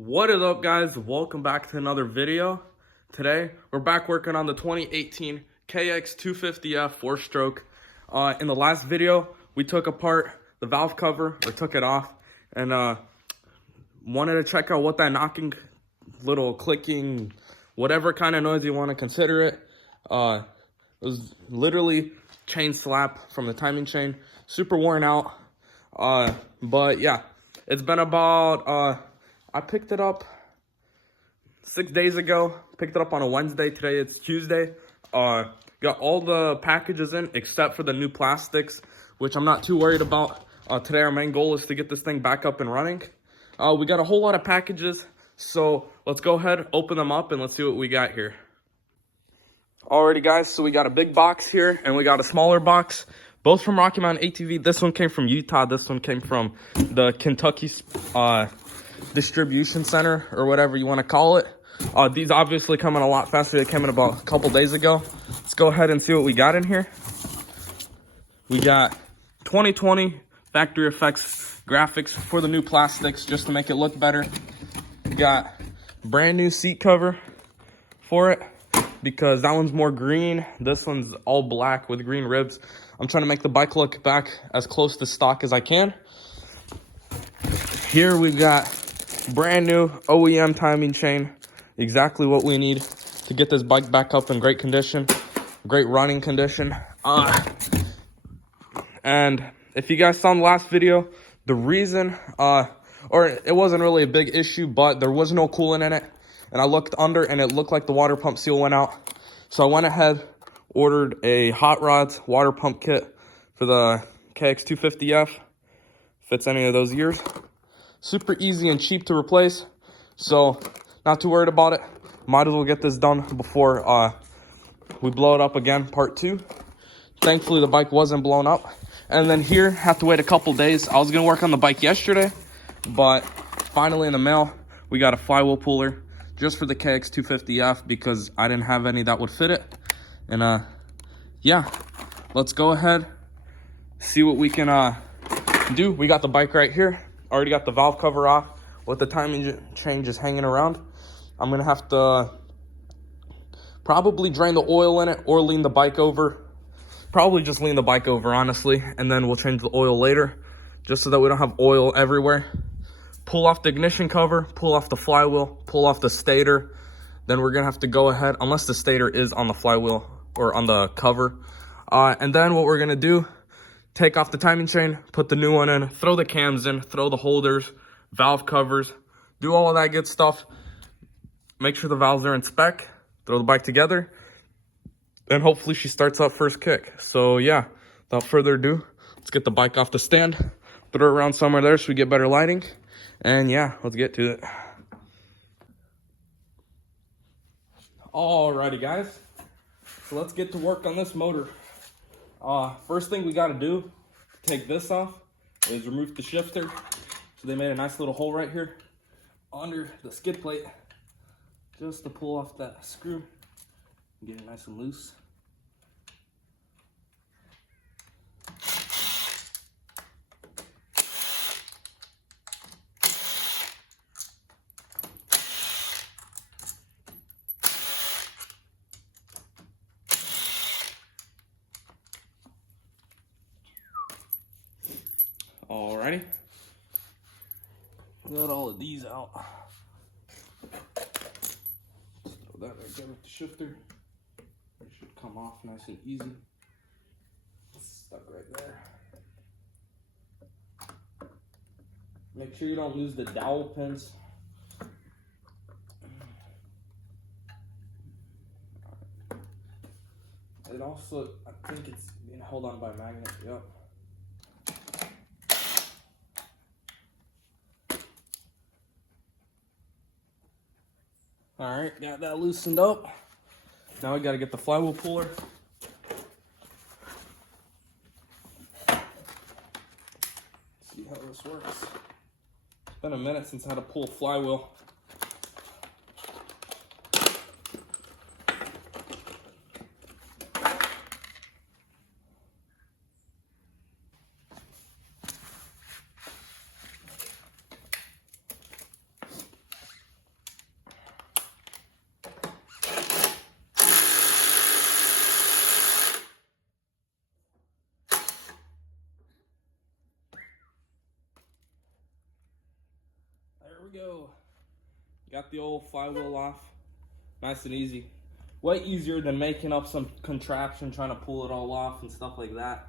What is up, guys? Welcome back to another video. Today we're back working on the 2018 Kx250F 4-stroke. In the last video we took apart the valve cover, or took it off, and wanted to check out what that knocking, little clicking, whatever kind of noise you want to consider it. It was literally chain slap from the timing chain, super worn out. But yeah, it's been about I picked it up 6 days ago. Picked it up on a Wednesday. Today it's Tuesday. Got all the packages in except for the new plastics, which I'm not too worried about. Today our main goal is to get this thing back up and running. We got a whole lot of packages, so let's go ahead, open them up, and let's see what we got here. Alrighty, guys, so we got a big box here and we got a smaller box, both from Rocky Mountain ATV. This one came from Utah. This one came from the Kentucky distribution center, or whatever you want to call it. These obviously come in a lot faster. They came in about a couple days ago. Let's go ahead and see what we got in here. We got 2020 factory effects graphics for the new plastics, just to make it look better. We got brand new seat cover for it, because that one's more green. This one's all black with green ribs. I'm trying to make the bike look back as close to stock as I can. Here we've got brand new OEM timing chain, exactly what we need to get this bike back up in great condition, great running condition. And if you guys saw in the last video, the reason, or it wasn't really a big issue, but there was no coolant in it, and I looked under and it looked like the water pump seal went out. So I went ahead, ordered a Hot Rods water pump kit for the Kx250F. Fits any of those years. Super easy and cheap to replace, so not too worried about it. Might as well get this done before we blow it up again, part 2. Thankfully the bike wasn't blown up. And then here, have to wait a couple days. I was gonna work on the bike yesterday, but finally in the mail we got a flywheel puller just for the Kx250F, because I didn't have any that would fit it. And yeah, let's go ahead, see what we can do. We got the bike right here. Already got the valve cover off with the timing chain just hanging around. I'm gonna have to probably drain the oil in it or lean the bike over. Probably just lean the bike over, honestly, and then we'll change the oil later, just so that we don't have oil everywhere. Pull off the ignition cover, pull off the flywheel, pull off the stator. Then we're gonna have to go ahead, unless the stator is on the flywheel or on the cover. And then what we're gonna do, take off the timing chain, put the new one in, throw the cams in, throw the holders, valve covers, do all of that good stuff. Make sure the valves are in spec, throw the bike together, and hopefully she starts up first kick. So yeah, without further ado, let's get the bike off the stand, throw it around somewhere there so we get better lighting, and yeah, let's get to it. Alrighty, guys, so let's get to work on this motor. First thing we got to do to take this off is remove the shifter. So they made a nice little hole right here under the skid plate, just to pull off that screw and get it nice and loose. Alrighty, got all of these out. Throw that right there with the shifter. It should come off nice and easy. It's stuck right there. Make sure you don't lose the dowel pins. It also, I think it's being held on by a magnet. Yep. All right, got that loosened up. Now we got to get the flywheel puller. See how this works. It's been a minute since I had to pull a flywheel. we go. Got the old flywheel off. Nice and easy. Way easier than making up some contraption, trying to pull it all off and stuff like that.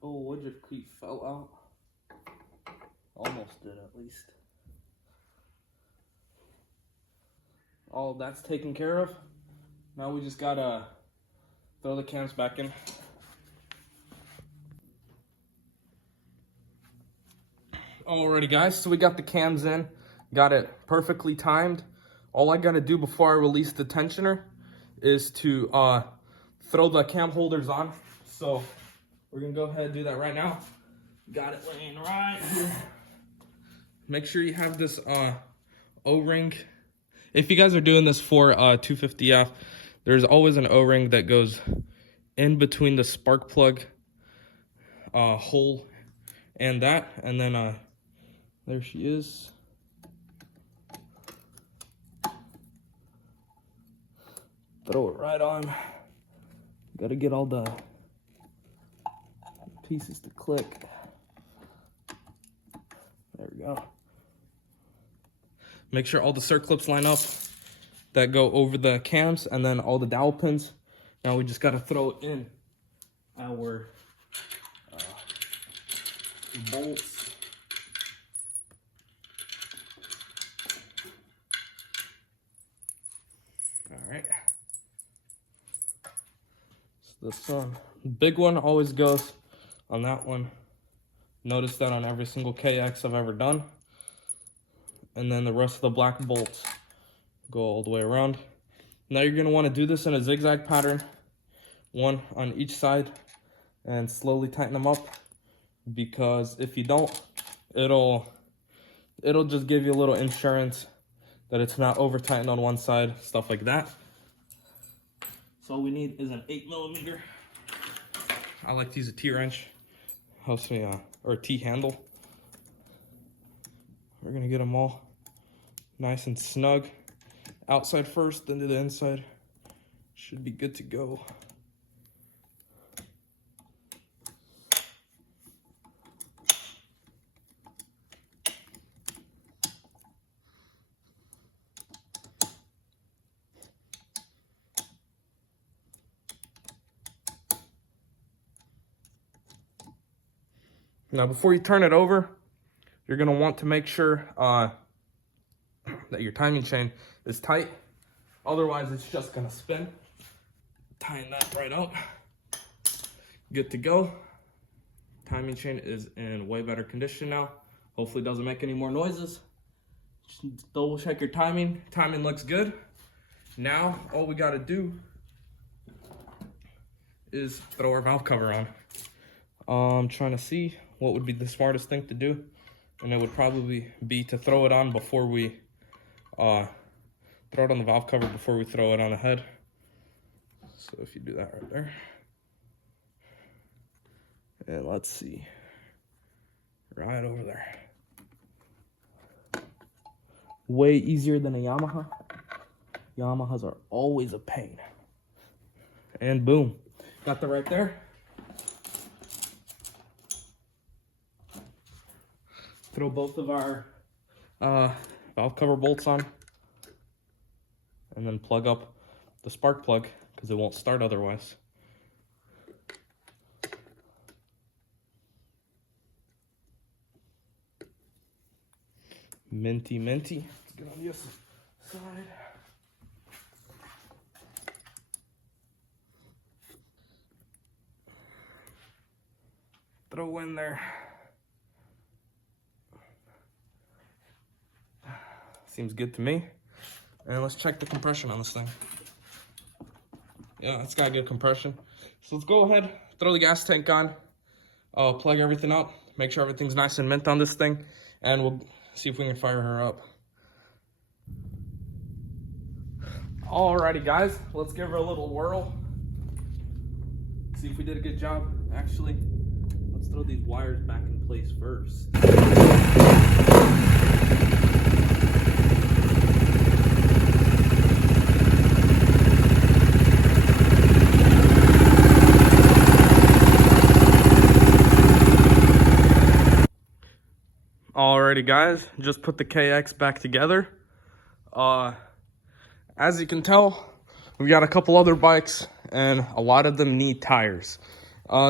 Oh, woodruff cleat fell out. Almost did, at least. All of that's taken care of. Now we just gotta throw the cams back in. Alrighty guys, so we got the cams in. Got it perfectly timed. All I gotta do before I release the tensioner is to throw the cam holders on. So we're gonna go ahead and do that right now. Got it laying right here. Make sure you have this O-ring. If you guys are doing this for 250F, there's always an O-ring that goes in between the spark plug hole and that. And then there she is. Throw it right on. Gotta get all the pieces to click. There we go. Make sure all the circlips line up that go over the cams, and then all the dowel pins. Now we just gotta throw in our bolts. All right. So this big one always goes on that one. Notice that on every single KX I've ever done. And then the rest of the black bolts go all the way around. Now you're gonna wanna do this in a zigzag pattern, one on each side, and slowly tighten them up, because if you don't, it'll just give you a little insurance that it's not over tightened on one side, stuff like that. So all we need is an 8mm. I like to use a T-wrench, helps me, or a T-handle. We're gonna get them all nice and snug. Outside first, then to the inside. Should be good to go. Now before you turn it over, you're gonna want to make sure that your timing chain is tight. Otherwise, it's just gonna spin. Tying that right out. Good to go. Timing chain is in way better condition now. Hopefully it doesn't make any more noises. Just double check your timing. Timing looks good. Now, all we gotta do is throw our valve cover on. I'm trying to see what would be the smartest thing to do. And it would probably be to throw it on before we throw it on the valve cover before we throw it on the head. So if you do that right there. And let's see. Right over there. Way easier than a Yamaha. Yamahas are always a pain. And boom. Got that right there. Throw both of our valve cover bolts on. And then plug up the spark plug, because it won't start otherwise. Minty, minty. Let's get on this side. Throw in there. Seems good to me. And let's check the compression on this thing. Yeah, it's got good compression. So let's go ahead, throw the gas tank on, plug everything up, make sure everything's nice and mint on this thing, and we'll see if we can fire her up. Alrighty guys, let's give her a little whirl. See if we did a good job. Actually, let's throw these wires back in place first. Alrighty guys, just put the KX back together. As you can tell, we got a couple other bikes and a lot of them need tires.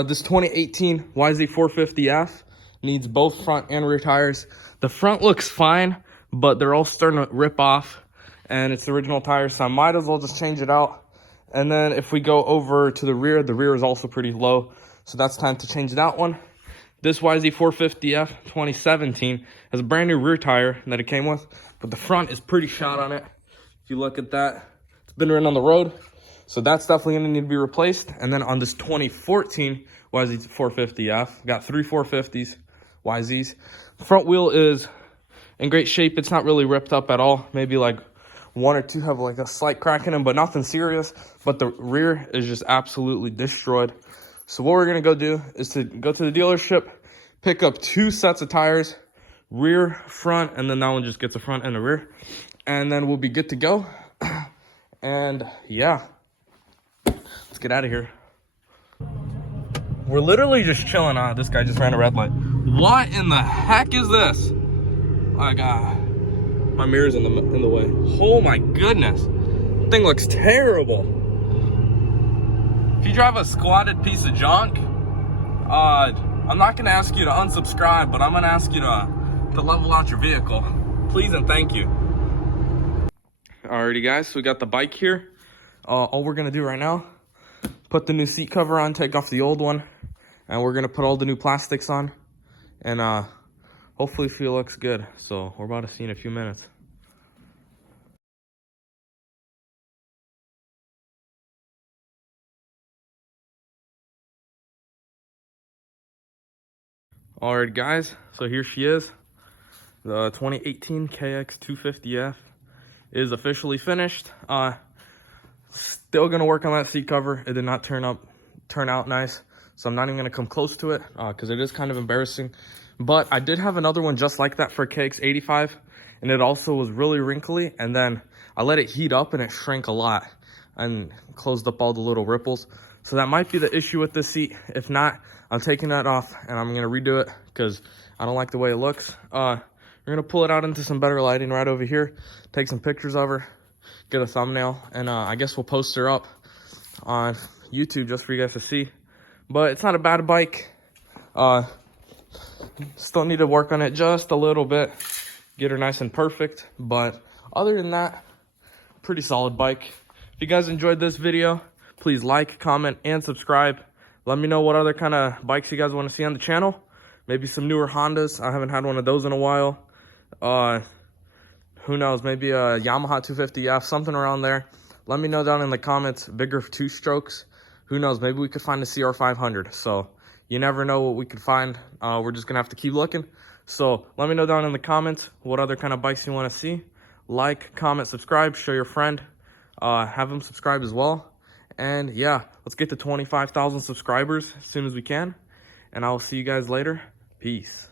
This 2018 YZ450F needs both front and rear tires. The front looks fine, but they're all starting to rip off and it's the original tires, so I might as well just change it out. And then if we go over to the rear is also pretty low, so that's time to change that one. This YZ450F 2017 has a brand new rear tire that it came with, but the front is pretty shot on it. If you look at that, it's been ridden on the road, so that's definitely going to need to be replaced. And then on this 2014 YZ450F, got 3 450s, YZs. Front wheel is in great shape. It's not really ripped up at all. Maybe like 1 or 2 have like a slight crack in them, but nothing serious. But the rear is just absolutely destroyed. So what we're going to go do is to go to the dealership, pick up 2 sets of tires, rear, front, and then that one just gets a front and a rear. And then we'll be good to go. And yeah, let's get out of here. We're literally just chilling out. This guy just ran a red light. What in the heck is this? My God, my mirror's in the way. Oh my goodness, thing looks terrible. If you drive a squatted piece of junk, I'm not gonna ask you to unsubscribe, but I'm gonna ask you to level out your vehicle. Please and thank you. Alrighty guys, so we got the bike here. All we're gonna do right now, put the new seat cover on, take off the old one, and we're gonna put all the new plastics on, and hopefully feel looks good. So we're about to see in a few minutes. Alright guys, so here she is. The 2018 Kx250F is officially finished. Still gonna work on that seat cover. It did not turn out nice, so I'm not even gonna come close to it because it is kind of embarrassing. But I did have another one just like that for Kx85, and it also was really wrinkly, and then I let it heat up and it shrank a lot and closed up all the little ripples. So that might be the issue with this seat. If not, I'm taking that off and I'm gonna redo it because I don't like the way it looks. We're gonna pull it out into some better lighting right over here, take some pictures of her, get a thumbnail, and I guess we'll post her up on YouTube just for you guys to see. But it's not a bad bike. Still need to work on it just a little bit, get her nice and perfect. But other than that, pretty solid bike. If you guys enjoyed this video, please like, comment, and subscribe. Let me know what other kind of bikes you guys want to see on the channel. Maybe some newer Hondas. I haven't had one of those in a while. Who knows, maybe a Yamaha 250F, something around there. Let me know down in the comments. Bigger 2-strokes. Who knows, maybe we could find a CR500. So you never know what we could find. We're just gonna have to keep looking. So let me know down in the comments what other kind of bikes you want to see. Like, comment, subscribe, show your friend, have them subscribe as well. And yeah, let's get to 25,000 subscribers as soon as we can. And I'll see you guys later. Peace.